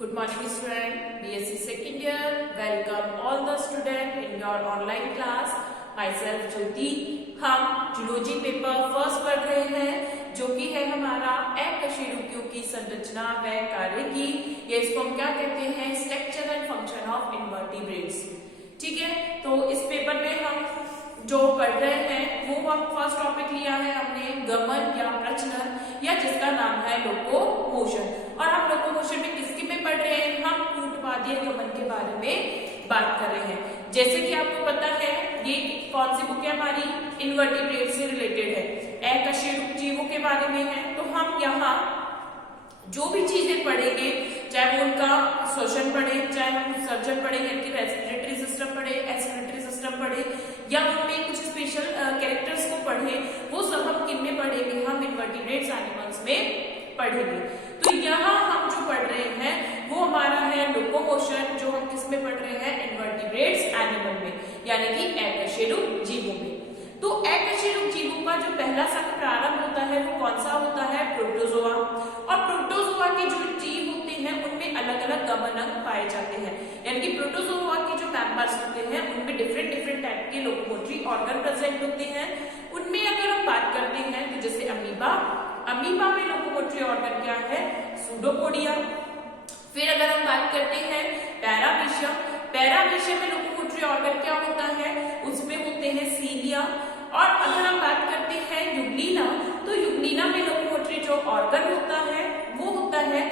Good morning student, BSc second year. Welcome all the student in your online class. Myself ज्योति. हम zoology paper first पढ़ रहे हैं जो कि है हमारा अकशेरुकियों की संरचना व कार्य की. ये इसको हम क्या कहते हैं? Structure and function of invertebrates. ठीक है, तो इस पेपर में हम जो पढ़ रहे हैं वो हम फर्स्ट टॉपिक लिया है हमने गमन या प्रचलन या जिसका नाम है लोकोमोशन. और हम लोकोमोशन में किसके में पढ़ रहे हैं? हम कूटवादीय गमन के बारे में बात कर रहे हैं. जैसे कि आपको पता है ये कौन सी बुक है हमारी? इनवर्टिब्रेट से रिलेटेड है, अकशेरुक जीवों के बारे में है. तो हम यहाँ जो भी चीजें पढ़ेंगे, चाहे वो उनका श्वसन पढ़े, चाहे हम सर्जन पढ़े, यानी रेस्पिरेटरी सिस्टम पढ़े, एक्सक्रीटरी सिस्टम पढ़े, या उनमें कुछ स्पेशल कैरेक्टर्स को पढ़े, वो सब हम किन में पढ़ेंगे? हम इनवर्टिब्रेट्स एनिमल्स में पढ़ेंगे. तो यहाँ हम जो पढ़ रहे हैं वो हमारा है लोकोमोशन, जो हम किस में पढ़ रहे हैं? इनवर्टिब्रेट्स एनिमल में, यानी कि अकशेरुक जीवों में. तो अकशेरुक जीवों का जो पहला शाखा प्रारंभ होता है वो कौन सा होता है? प्रोटोजोआ. और प्रोटोजोआ के जो जीव होते हैं उनमें अलग अलग गमन अंग पाए जाते हैं, यानी कि प्रोटोजोआ के जो मेंबर्स होते हैं उनमें डिफरेंट डिफरेंट टाइप के लोकोमोटरी ऑर्गन प्रेजेंट होते हैं. उनमें अगर हम बात करते हैं तो जैसे अमीबा में लोकोमोटरी ऑर्गन क्या है? सूडोपोडिया. फिर अगर हम बात करते हैं पैरामीशियम में लोकोमोटरी ऑर्गन क्या होता है? उसमें होते हैं सीलिया. और अगर हम बात करते हैं युग्लिना, तो युग्लिना में लोकोमोटरी जो ऑर्गन होता है वो होता है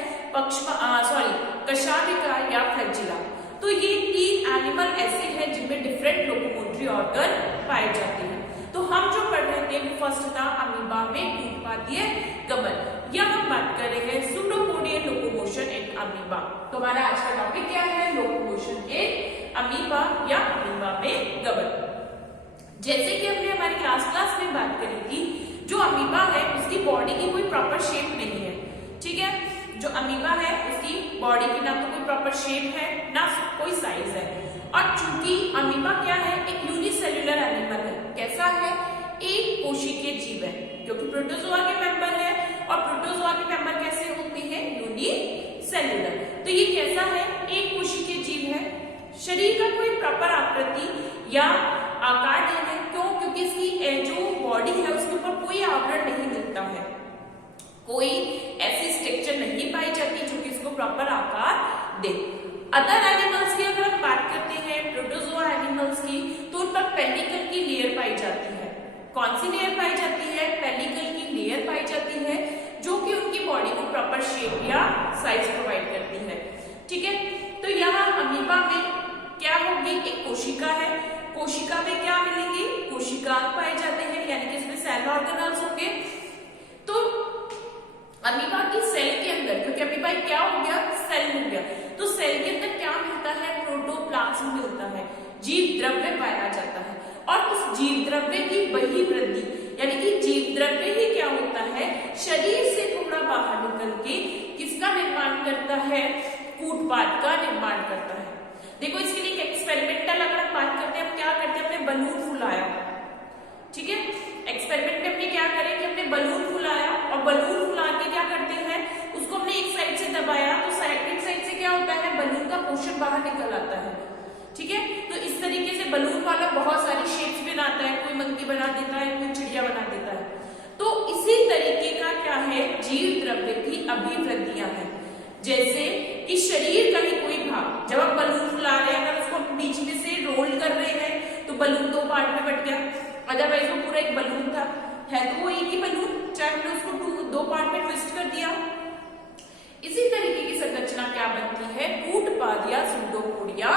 कशाभिका या फ्लैजिला. तो ये तीन एनिमल ऐसे हैं जिनमें डिफरेंट लोकोमोटरी ऑर्गन पाए जाते हैं. तो हम जो पढ़ रहे थे वो फर्स्ट था अमीबा में कूटवादीय गमन, या हम बात कर रहे हैं सूडोपोडियल लोकोमोशन इन अमीबा. तो हमारा आज का टॉपिक क्या है? लोकोमोशन इन अमीबा या अमीबा में गमन. जैसे कि हमने हमारी लास्ट क्लास में बात करी थी, जो अमीबा है उसकी बॉडी की कोई प्रॉपर शेप नहीं है. ठीक है, जो अमीबा है उसकी बॉडी की ना तो कोई प्रॉपर शेप है ना कोई साइज है. और चूंकि अमीबा क्या है? एक यूनिसेल्युलर एनिमल है. कैसा है? एक कोशिकीय जीव है, क्योंकि प्रोटोजोआ के मेंबर है. और प्रोटोजोआ के मेंबर कैसे होते हैं? यूनिसेल्युलर. तो ये कैसा है? एक कोशिकीय जीव है. शरीर का कोई प्रॉपर आकृति या आकार नहीं है. क्यों? क्योंकि इसकी जो बॉडी है उसके ऊपर कोई आवरण नहीं मिलता है, कोई ऐसी स्ट्रक्चर नहीं पाई जाती जो कि इसको प्रॉपर आकार दे. अदर एनिमल्स की अगर हम बात करते हैं, प्रोटोजोआ एनिमल्स की, तो उन पर पेलिकल की लेयर पाई जाती है. कौन सी लेयर पाई जाती है? पेलिकल की लेयर पाई जाती है, जो कि उनकी बॉडी को प्रॉपर शेप या साइज प्रोवाइड करती है. ठीक है, तो यहाँ अमीबा में क्या होगी? एक कोशिका है. कोशिका में क्या मिलेंगी? कोशिका पाए जाते हैं, यानी कि इसमें सेल ऑर्गेनल्स होंगे. तो अमीबा की सेल के अंदर, क्योंकि अमीबा क्या हो गया? सेल हो गया. तो सेल के अंदर क्या मिलता है? प्रोटोप्लाज्म मिलता है, जीव द्रव्य पाया जाता है. और उस जीव द्रव्य की वही वृद्धि, यानी कि जीव द्रव्य ही क्या होता है? शरीर से थोड़ा बाहर निकल के किसका निर्माण करता है? कूटपाद का निर्माण करता है. देखो, इसके लिए एक्सपेरिमेंटल अगर हम बात करते हैं, हम क्या करते हैं? हमने बलून फुलाया. ठीक है, एक्सपेरिमेंट में हमने क्या करें कि हमने बलून फुलाया, और बलून फुला के क्या करते हैं? उसको हमने एक साइड से दबाया, तो एक साइड से क्या होता है? बलून का पोर्शन बाहर निकल आता है. ठीक है, तो इस तरीके से बलून वाला बहुत सारी शेप्स बनाता है. कोई मंकी बना देता है, कोई चिड़िया बना देता है. तो इसी तरीके का क्या है? जीव द्रव्य की अभिवृद्धियां हैं. जैसे कि शरीर का ही कोई भाग, जब आप बलून फुला रहे हैं, अगर उसको बीच में से रोल कर रहे हैं तो बलून दो पार्ट में बट गया. अदरवाइज वो पूरा एक बलून था, है तो वो एक ही बलून, चाहे हमने उसको दो पार्ट में ट्विस्ट कर दिया. इसी तरीके की संरचना क्या बनती है? कूटपाद या सूडोपोडिया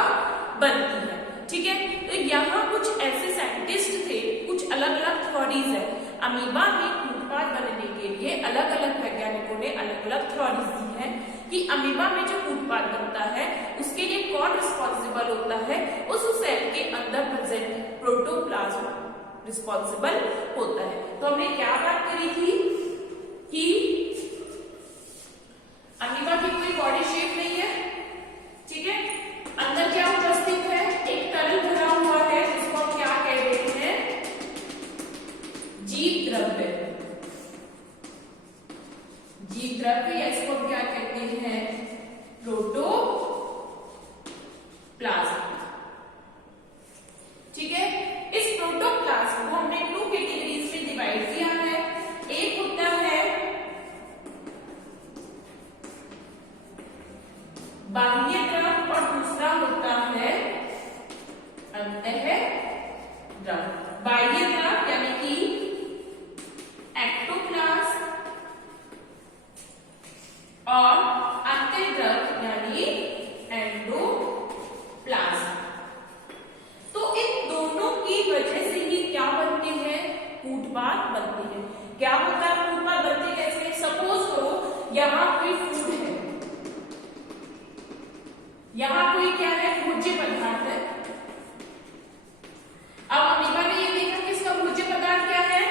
बनती है. ठीक है, तो यहाँ कुछ ऐसे साइंटिस्ट थे, कुछ अलग अलग थ्योरीज है. अमीबा में कूटपाद बनने के लिए अलग अलग वैज्ञानिकों ने अलग अलग थ्योरीज दी है कि अमीबा में जो कूटपाद बनता है उसके लिए कौन रिस्पॉन्सिबल होता है? उस सेल के अंदर प्रेजेंट प्रोटोप्लाज्म रिस्पॉन्सिबल होता है. तो हमने क्या बात करी थी कि अमीबा की कोई बॉडी शेप नहीं है. ठीक है, अंदर क्या उपस्थित है? एक तरल भरा हुआ है, जिसको हम क्या कह रहे हैं? जीव द्रव्य. जीव द्रव्य या इसको हम क्या कहते हैं? प्रोटोप्लाज्म। ठीक है, इस प्रोटोप्लाज्म को हमने 2 कैटेगरीज में डिवाइड किया है। एक होता है बाह्य द्रव और दूसरा होता है अंतःद्रव। बाह्य द्रव यानी कि एक्टोप्लाज्म और अंतःद्रव यानी एंडोप्लाज्म। तो इन दोनों की वजह से ही क्या बनते हैं? कूटपाद बनते हैं। क्या होता है कूटपाद बनते कैसे? सपोज करो यहाँ कोई फूड है, यहाँ कोई क्या है? भोज्य पदार्थ है। अब अमीबा ने ये देखा कि इसका भोज्य पदार्थ क्या है?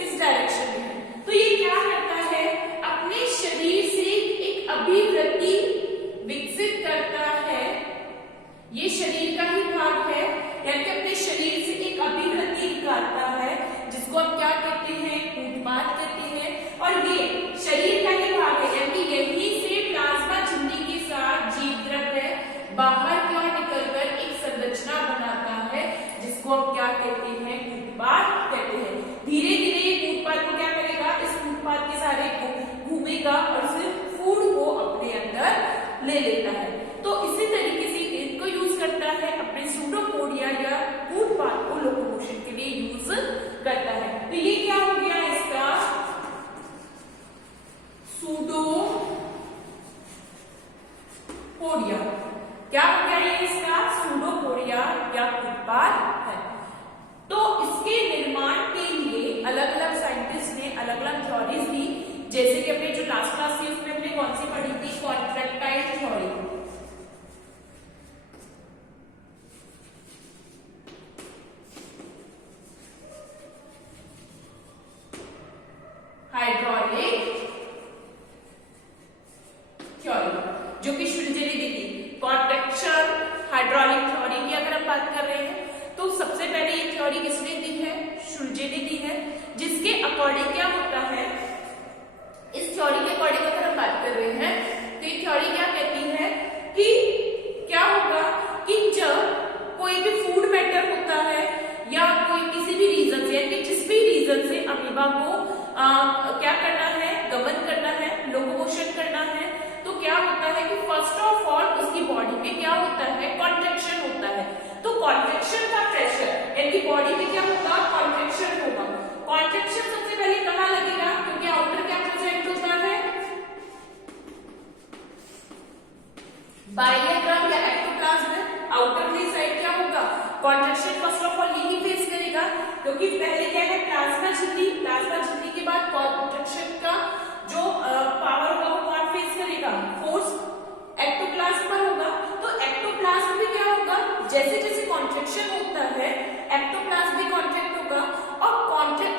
इस डायरेक्शन में है। तो ये क्या करता है? अपने शरीर से एक अभिवृत्ति विकसित करता है। ये शरीर का ही भाग है, यानी कि अपने शरीर से एक अभिवृत्ति निकालता है, जिसको हम क्या कहते हैं? कूटपाद कहते हैं। और ये शरीर का ही भाग है, यानी कि यहीं से प्लाज्मा झिल्ली के साथ जीव द्रव्य बाहर की ओर निकलकर एक संरचना बनाता है, जिसको हम क्या कहते हैं? कूटपाद कहते हैं। धीरे धीरे ये कूटपाद को क्या करेगा? इस कूटपाद के सारे घूमेगा और सिर्फ फूड को अपने अंदर ले लेता है। तो इसी तरीके से इसको यूज करता है, अपने सूडोपोडिया या कूटपाद को लोकोमोशन के लिए यूज करता है। तो ये क्या हो गया? इसका सूडोपोडिया। क्या हो गया? ये इसका सूडोपोडिया या कूटपाद है। तो इसके निर्माण के लिए अलग अलग साइंटिस्ट ने अलग अलग थ्योरीज दी, जैसे कि अपने जो लास्ट क्लास थी उसमें हमने कौन सी पढ़ी थी? Contractile theory. हाइड्रोलिक थ्योरी जो कि शुरजे ने दी थी। कॉन्ट्रैक्शन हाइड्रोलिक थ्योरी की अगर हम बात कर रहे हैं तो सबसे पहले ये थ्योरी किसने दी है? शुरजे ने दी है। जिसके अकॉर्डिंग क्या होता है? इस थ्योरी के अकॉर्डिंग अगर हम बात कर रहे हैं तो ये थ्योरी क्या कहती है कि क्या होगा कि जब कोई भी फूड मैटर होता है या कोई किसी भी रीजन से, यानी जिस भी रीजन से अमीबा को क्या करना है? गमन करना है, लोकोमोशन करना है, तो क्या होता है कि फर्स्ट ऑफ ऑल उसकी बॉडी में क्या होता है? कॉन्ट्रैक्शन होता है। तो कॉन्ट्रैक्शन का प्रेशर, यानी बॉडी में क्या होगा? कॉन्ट्रैक्शन होगा। कॉन्ट्रैक्शन सबसे पहले कहाँ लगेगा? क्योंकि आउटर क्या प्रेजेंट होता है? बाह्य द्रव या एक्टोप्लाज्म में आउटरली साइड क्या होगा? कॉन्ट्रैक्शन फर्स्ट ऑफ ऑल यही फेस करेगा, क्योंकि पहले क्या है? प्लाज्मा झिल्ली। प्लाज्मा झिल्ली के बाद कॉन्ट्रैक्शन का जो पावर होगा वो कौन फेस करेगा? फोर्स एक्टोप्लाज्म पर होगा। तो एक्टोप्लाज्म में क्या होगा? जैसे जैसे कॉन्ट्रैक्शन होता है एक्टोप्लाज्म भी कॉन्ट्रैक्ट होगा, और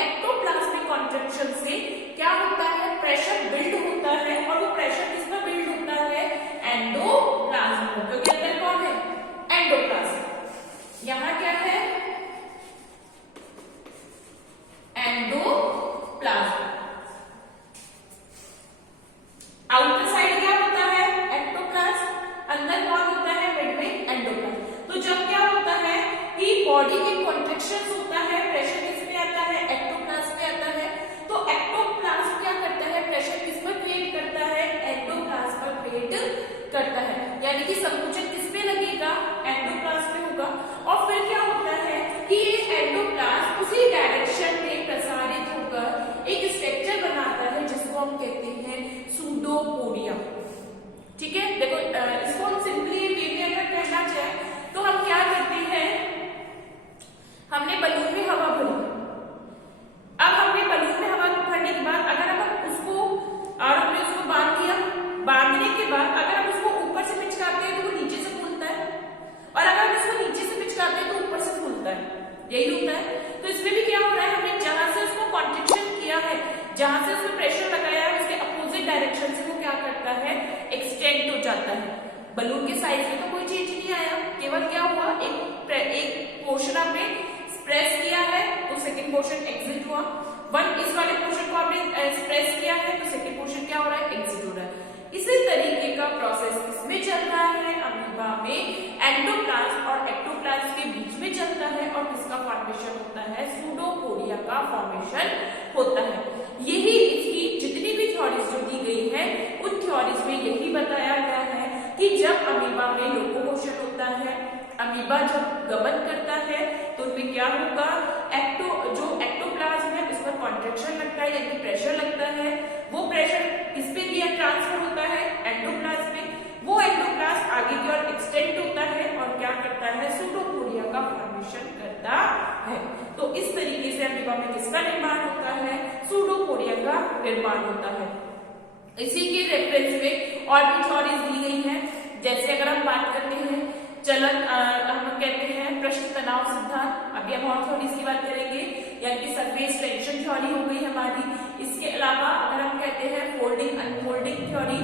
एक्टोप्लाज्मिक कॉन्ट्रैक्शन से क्या होता है? प्रेशर बिल्ड होता है, और वो प्रेशर किसमें बिल्ड होता है? एंडोप्लाज्म में। क्योंकि अंदर कौन है? एंडोप्लाज्म। यहाँ क्या है? एंडोप्लाज्म। आउटर साइड क्या होता है? एक्टोप्लाज्म। अंदर कौन होता है? मिड में एंडोप्लाज्म। तो जब क्या होता है कि बॉडी में कॉन्ट्रैक्शंस होता है, प्रेशर किस पे आता है? एक्टोप्लाज्म पे आता है। तो एक्टोप्लाज्म क्या करता है? प्रेशर किस पर क्रिएट करता है? एंडोप्लाज्म पर क्रिएट करता है। यानी कि संकुचन किस पे लगेगा? एंडोप्लाज्म पे होगा। और फिर क्या होता है कि ये एंडोप्लाज्म उसी डायरेक्शन में प्रसारित होकर एक स्ट्रक्चर बनाता है, जिसको हम कहते हैं सूडोपोडिया। ठीक है, देखो इसको हम सिंपली वे में अगर कहना चाहें तो हम क्या करते हैं? हमने बलून में हवा भरी। अब हमने बलून में हवा भरने के बाद अगर हम उसको बांध दिया, बांधने के बाद अगर हम उसको ऊपर से पिचकाते हैं तो वो नीचे से फूलता है, और अगर हम इसको नीचे से पिचकाते हैं तो ऊपर से फूलता है। यही होता है। तो इसमें भी क्या हो रहा है? हमने जहां से उसको कॉन्ट्रैक्शन किया है, जहां से उसमें प्रेशर लगाया है, उसके अपोजिट डायरेक्शन से वो क्या करता है? एक्सटेंड हो जाता है। बलून के साइज में तो कोई चेंज नहीं आया, केवल क्या हुआ? एक पोर्शन आपने प्रेस किया है तो सेकंड पोर्शन एग्जिट हुआ। इस वाले पोर्शन को आपने प्रेस किया है तो सेकंड पोर्शन क्या हो रहा है? एग्जिट हो रहा है। इसी तरीके का प्रोसेस इसमें का फॉर्मेशन होता है। यही इसकी जितनी भी थ्योरीज जो दी गई है उन थ्योरीज में यही बताया गया है कि जब अमीबा में लोकोमोशन होता है, अमीबा जब गमन करता है तो उनमें क्या होगा, जो एक्टोप्लाज्म है उस पर कॉन्ट्रैक्शन लगता है यानी प्रेशर लगता है। वो प्रेशर किस पे दिया ट्रांसफर होता है, एंडोप्लाज्म में। वो एंडोप्लाज्म आगे की ओर एक्सटेंड होता है और क्या करता है, सूडोपोडिया का फॉर्मेशन करता है। तो इस तरीके से अमीबा में किसका निर्माण होता है, सूडोपोडिया का निर्माण होता है। इसी के रेफरेंस में और भी थ्योरीज दी गई है, जैसे अगर हम बात करते हैं चलन, हम कहते हैं प्रश्न तनाव सिद्धांत। अभी हम और थ्योरीज की बात करेंगे, यानी कि सरफेस टेंशन थ्योरी हो गई हमारी। इसके अलावा अगर हम कहते हैं फोल्डिंग अनफोल्डिंग थ्योरी,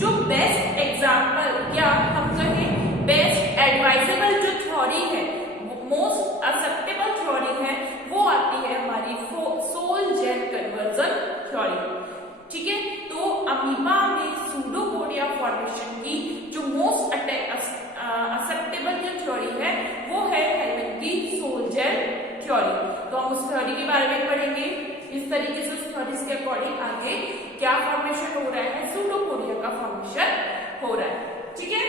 जो बेस्ट एग्जाम्पल या हम कहें बेस्ट एडवाइजेबल जो थ्योरी है, मोस्ट एक्सेप्टेबल थ्योरी है, वो आती है हमारी सोल जेल कन्वर्जन थ्योरी। ठीक है, तो अमीबा में सूडोपोडिया फॉर्मेशन की जो मोस्ट एक्सेप्टेबल जो थ्योरी है वो है हेल्मन की सोल जेल थ्योरी। तो हम उस थ्योरी के बारे में पढ़ेंगे। इस तरीके से उस थ्योरीज के अकॉर्डिंग आगे क्या फॉर्मेशन हो रहा है, सूडोपोडिया का फॉर्मेशन हो रहा है। ठीक है,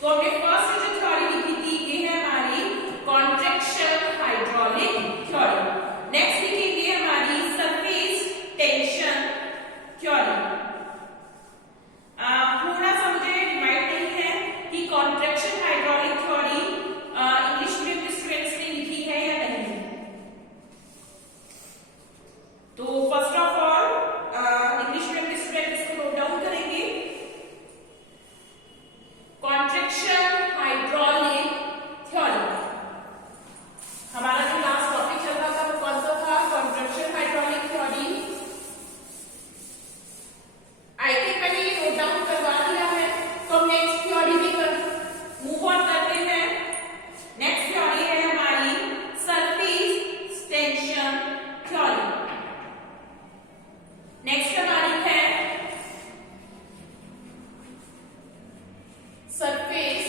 तो हमने फर्स्ट जो थ्योरी लिखी थी ये है हमारी कॉन्ट्रैक्शन हाइड्रोलिक थ्योरी। नेक्स्ट लिखेंगे हमारी सरफेस टेंशन थ्योरी। थोड़ा समझे डिवाइड नहीं है कि contraction hydraulic theory English medium के स्टूडेंट्स ने लिखी है या नहीं। तो first of all English medium के स्टूडेंट्स इसको नोट डाउन करेंगे। कॉन्ट्रैक्शन हाइड्रोलिक थ्योरी, हमारा जो लास्ट टॉपिक चल रहा था वो कौन सा था, contraction hydraulic theory. I think मैंने ये नोट डाउन करवा दिया है, तो हम नेक्स्ट थ्योरी में मूव ऑन करते हैं। नेक्स्ट थ्योरी है हमारी सरफेस टेंशन थ्योरी। नेक्स्ट हमारी है सरफेस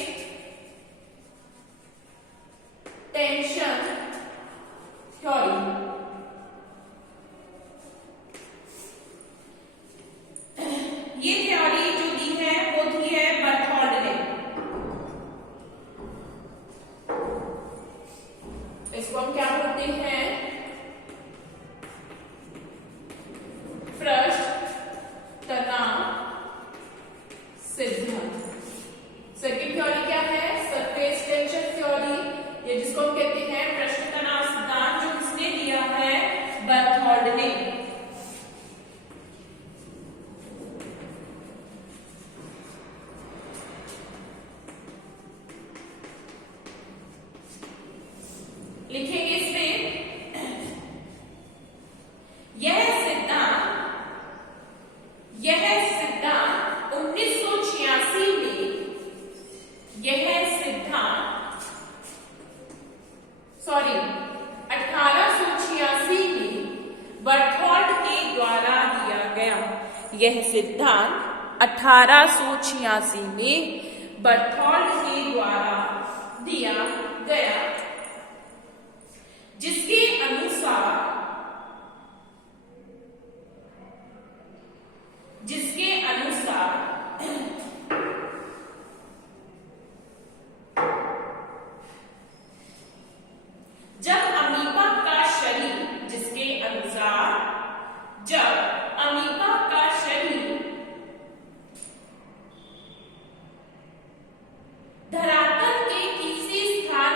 टेंशन थ्योरी। ये थ्योरी जो दी है वो दी है बर्थोल्ड ने। इसको हम क्या बोलते हैं, पृष्ठ तनाव सिद्धांत। सेकेंड थ्योरी क्या है, सरफेस टेंशन थ्योरी, ये जिसको हम कहते हैं पृष्ठ तनाव सिद्धांत, जो किसने दिया है, बर्थोल्ड ने। लिखेंगे इसमें यह सिद्धांत 1986 में, यह सिद्धांत 1886 में बर्थोल्ड के द्वारा दिया गया। यह सिद्धांत 1886 में बर्थोल्ड के द्वारा दिया गया, जिसके अनुसार जब अमीबा का शरीर धरातल के किसी स्थान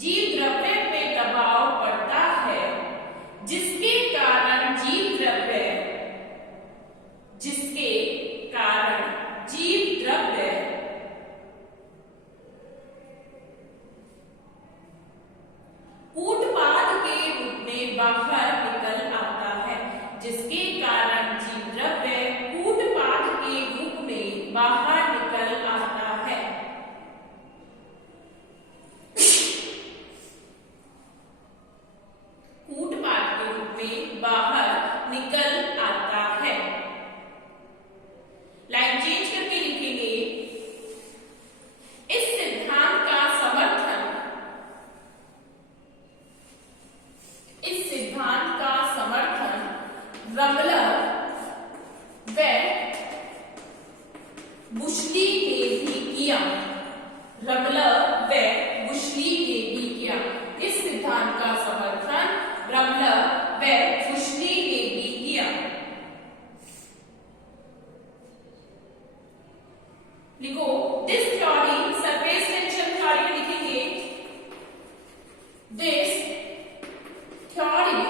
जीव द्रव्य पे दबाव पड़ता है जिसके कारण जीव द्रव्य कूटपाद के रूप में बाहर निकल आता है, जिसके कारण जीव द्रव्य कूटपाद के रूप में बाहर निकल आता है। कूटपाद के रूप में बाहर निकल आता है। लाइन चेंज करके लिखेंगे, इस सिद्धांत का समर्थन रमलर व बुशली ने भी किया। रमलर व बुशली ने भी किया। इस सिद्धांत का समर्थन रमलर व बुशली ने भी किया। लिखो, this theory surface tension theory लिखेंगे। This theory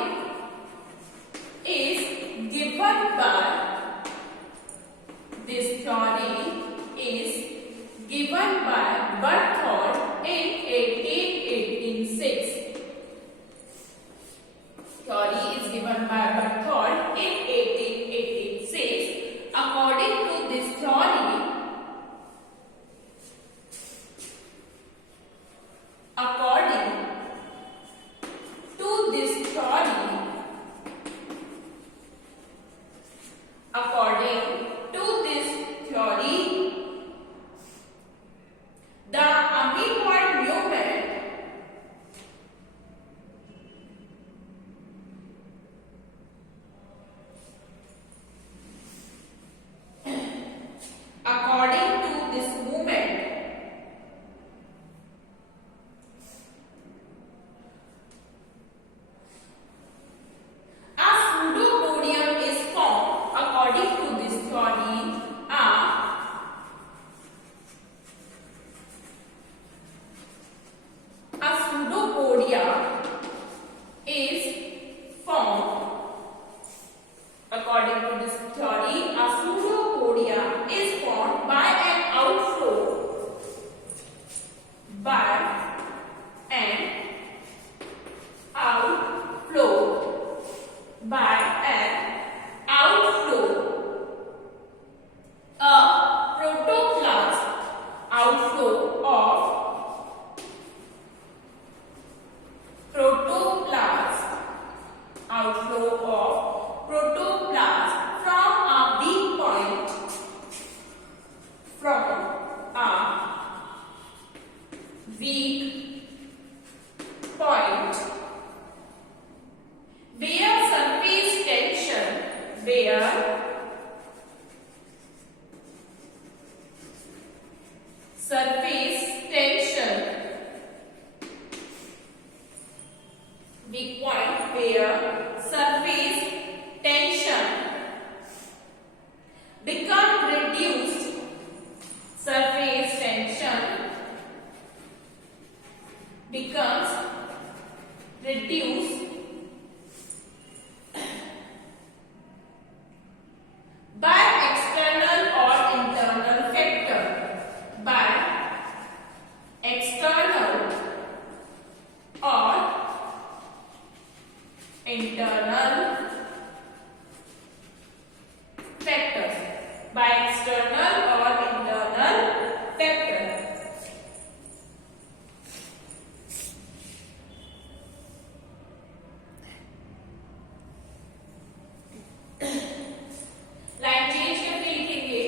is given by Berthold in 1886. Theory is given by Berthold in 1886. According to this theory, the amoeboid movement becomes reduced by external or internal factor. By external or internal factors. By external or internal factors. Line change करके लिखेंगे,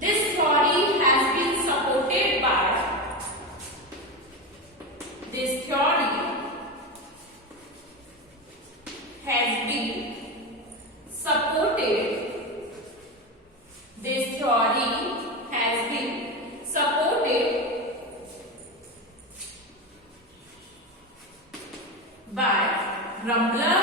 this theory has been supported by, this theory has been supported, this theory has been supported by रमलर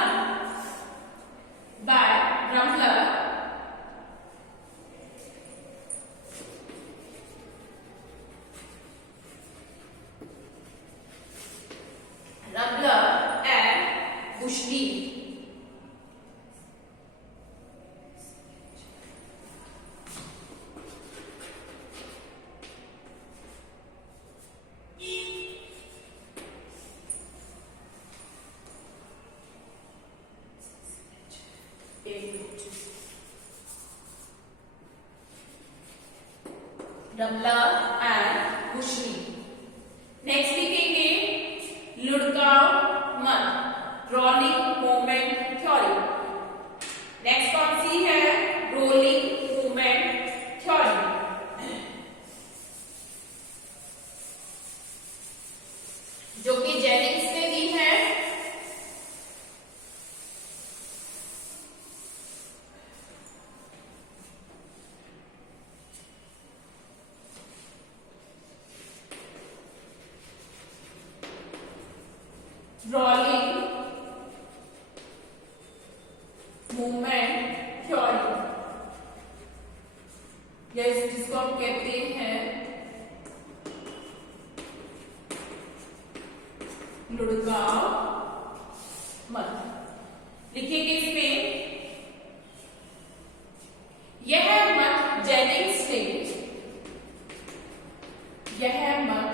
रमला and मुशरी। Next लिखेंगे लुढ़काव मत, rolling movement theory. Next कौन सी है? Rolling movement theory. जो कि जेनिंग्स ने दी है। रोलिंग मूवमेंट थ्योरी, यस, जिसको हम कहते हैं लुढ़काव मत। लिखिएगा इसमें, यह मत जेनिंग्स ने, यह मत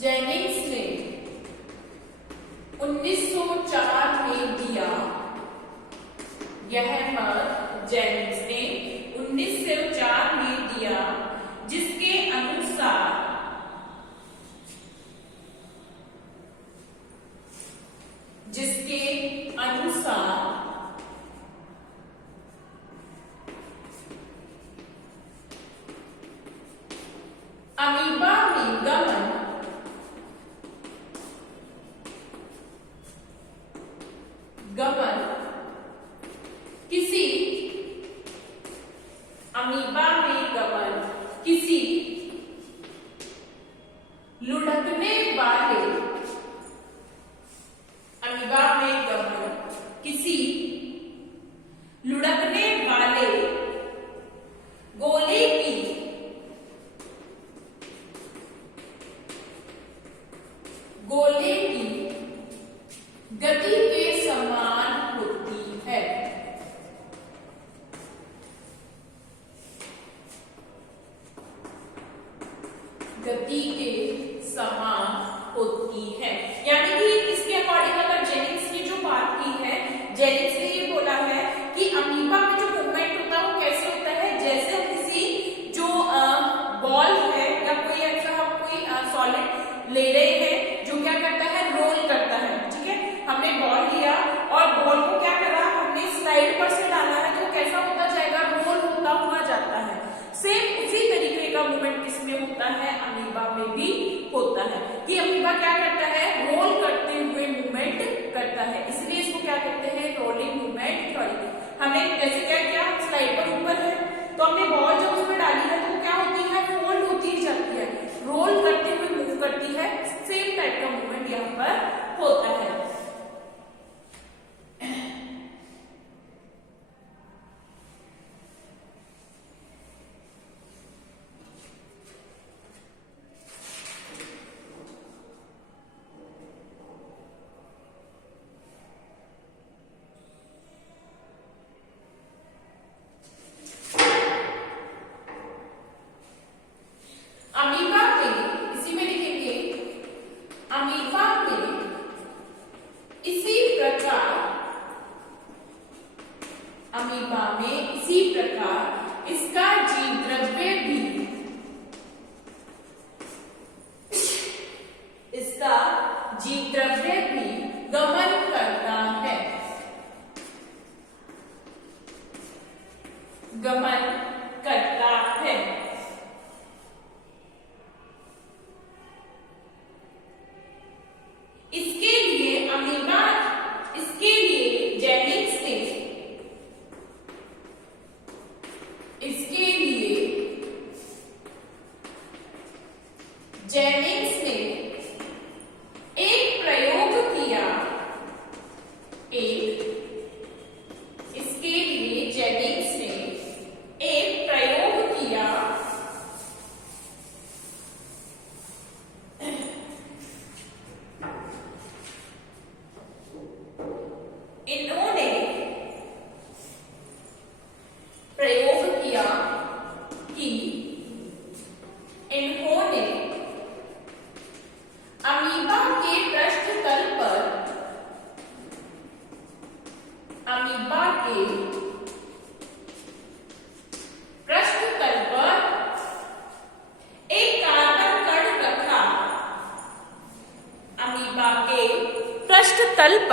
जेनिंग्स ने 1904 में दिया। यह मत जेनिंग्स ने 1904 में दिया, जिसके अनुसार अमीबा में गमन किसी अमीबा में गमन किसी लुढ़कने वाले, अमीबा में गमन किसी लुढ़कने वाले गोले की गति के समान होती है। गति के समान होती है, यानी कि इसके अकॉर्डिंग अगर जेनिंग्स ने जो बात की है, जेनिंग्स ने ये बोला है कि अमीबा में जो मूवमेंट होता है वो कैसे होता है, जैसे हम किसी जो बॉल है या कोई ऐसा हम कोई सॉलिड ले रहे हैं जो क्या करता है, रोल करता है। ठीक है, हमने बॉल लिया और बॉल को क्या करा, हमने स्लाइड पर से डाला है, तो कैसा होता जाएगा, रोल होता हुआ जाता है। सेम उसी तरीके का मूवमेंट किसमें होता है, अमीबा में भी होता है, कि अमीबा क्या करता है, रोल करते हुए मूवमेंट करता है, इसलिए इसको क्या कहते हैं, रोलिंग मूवमेंट थ्योरी। हमने जैसे क्या किया, स्लाइड पर ऊपर है तो हमने बॉल जब उसमें डाली है तो क्या होती है, फोल्ड होती ही जाती है, रोल करते हुए मूव करती है। सेम टाइप का मूवमेंट यहाँ पर होता है।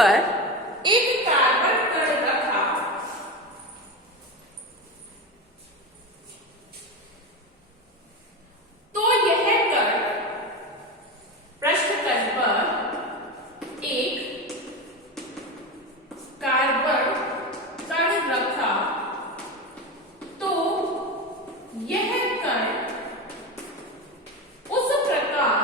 पर एक कार्बन कण रखा तो यह कण पृष्ठ तल पर एक कार्बन कण रखा तो यह कण उस प्रकार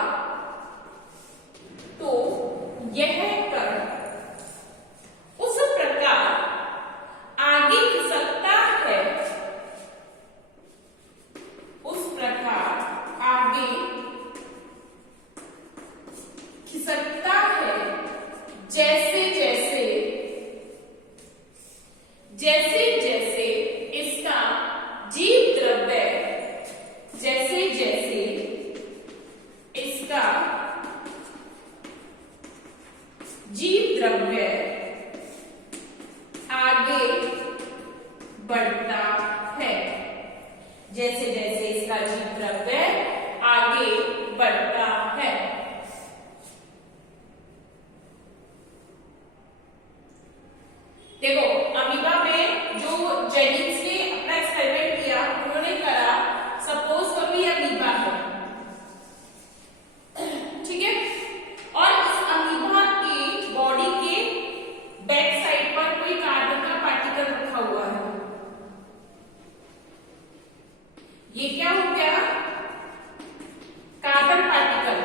आगे खिसकता है, उस प्रकार आगे खिसकता है जैसे जैसे इसका जीव द्रव्य इसका जीव द्रव्य आगे बढ़ता है, जैसे इसका जीव द्रव्य आगे बढ़ता है। देखो अमीबा में जो जेनिक्स ने अपना एक्सपेरिमेंट किया, उन्होंने करा सपोज कभी अमीबा है, ठीक है, और इस अमीबा की बॉडी के बैक साइड पर कोई कार्बन का पार्टिकल रखा हुआ है। ये क्या हो गया? कार्बन पार्टिकल,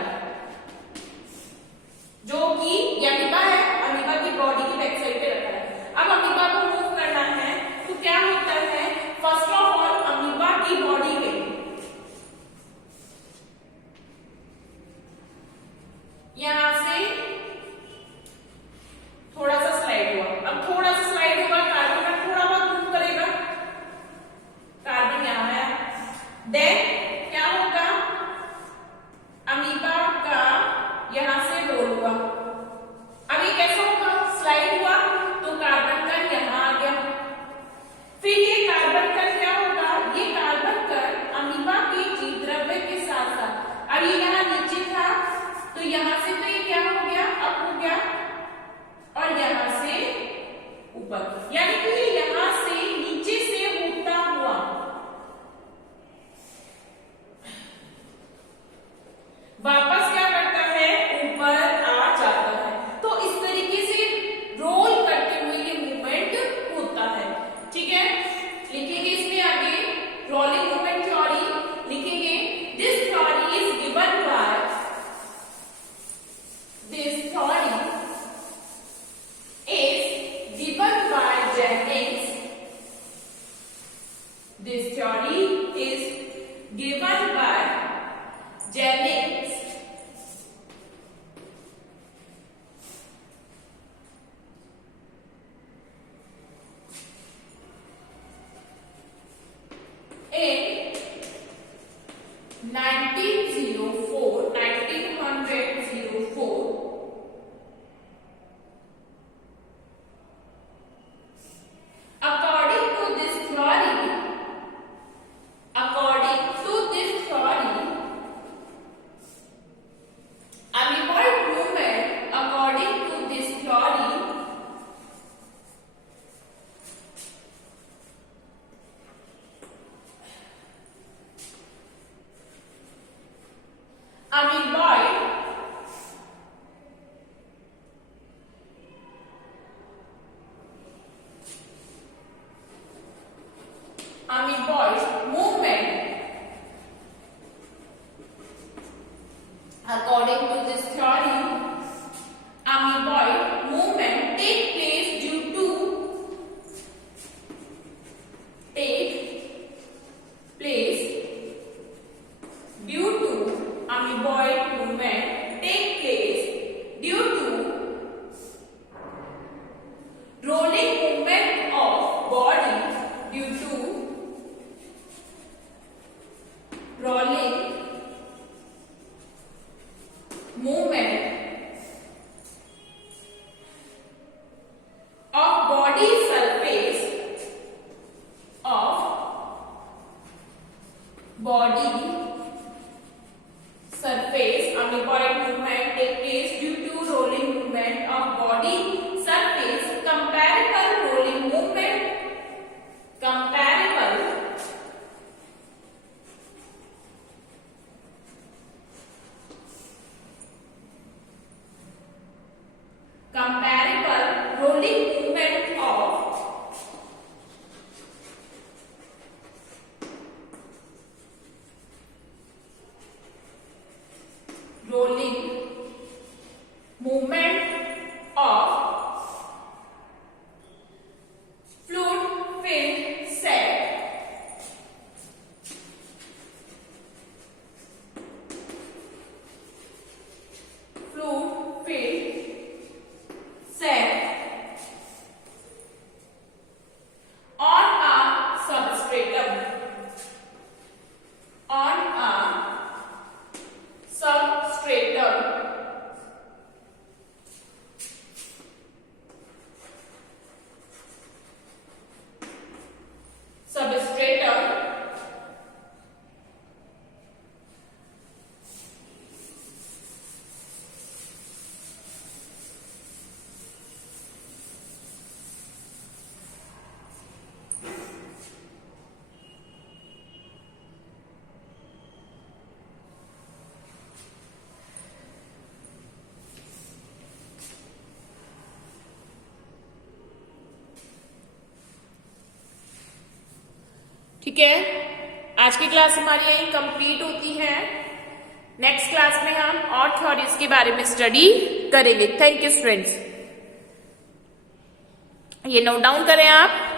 जो कि अमीबा है, अमीबा की बॉडी की बैक साइड पे रखा है। अब अमीबा को मूव करना है तो क्या होता है? फर्स्ट ऑफ ऑल अमीबा की बॉडी में यहां से थोड़ा सा स्लाइड हुआ, अब थोड़ा सा स्लाइड होगा, कार्बन का थोड़ा बहुत मूव करेगा, कार्बन यहां आया, देन क्या होगा? अमीबा का यहां से रोल हुआ, अब ये कैसा होगा? स्लाइड हुआ तो कार्बन का यहां आ गया, फिर ये कार्बन का क्या होगा? ये कार्बन का अमीबा के जीव द्रव्य के साथ साथ, अब ये यहां नीचे था तो यहां से तो ये क्या हो गया? अप हो गया, और यहां से ऊपर, यानी कि ये यहां से नीचे से उठता हुआ वापस क्या करता है? ऊपर आ जाता है। तो इस तरीके से रोल करते हुए ये मूवमेंट होता है, ठीक है। लिखेंगे इसमें आगे रोलिंग मूवमेंट थ्योरी, लिखेंगे this theory is given by Jennings. This theory is given by Jennings. In 1904, according to this theory, amoeboid movement, according to this theory, amoeboid movement, according to this theory, amoeboid movement take place due to amoeboid movement take place due to rolling movement of body, due to rolling movement of body surface amoeboid movement take place due to rolling movement of body rolling movement of fluid-filled sac on a substratum. ठीक है, आज की class हमारी यही complete होती है। Next class में हम और थ्योरीज के बारे में स्टडी करेंगे। Thank you students. ये नोट डाउन करें आप।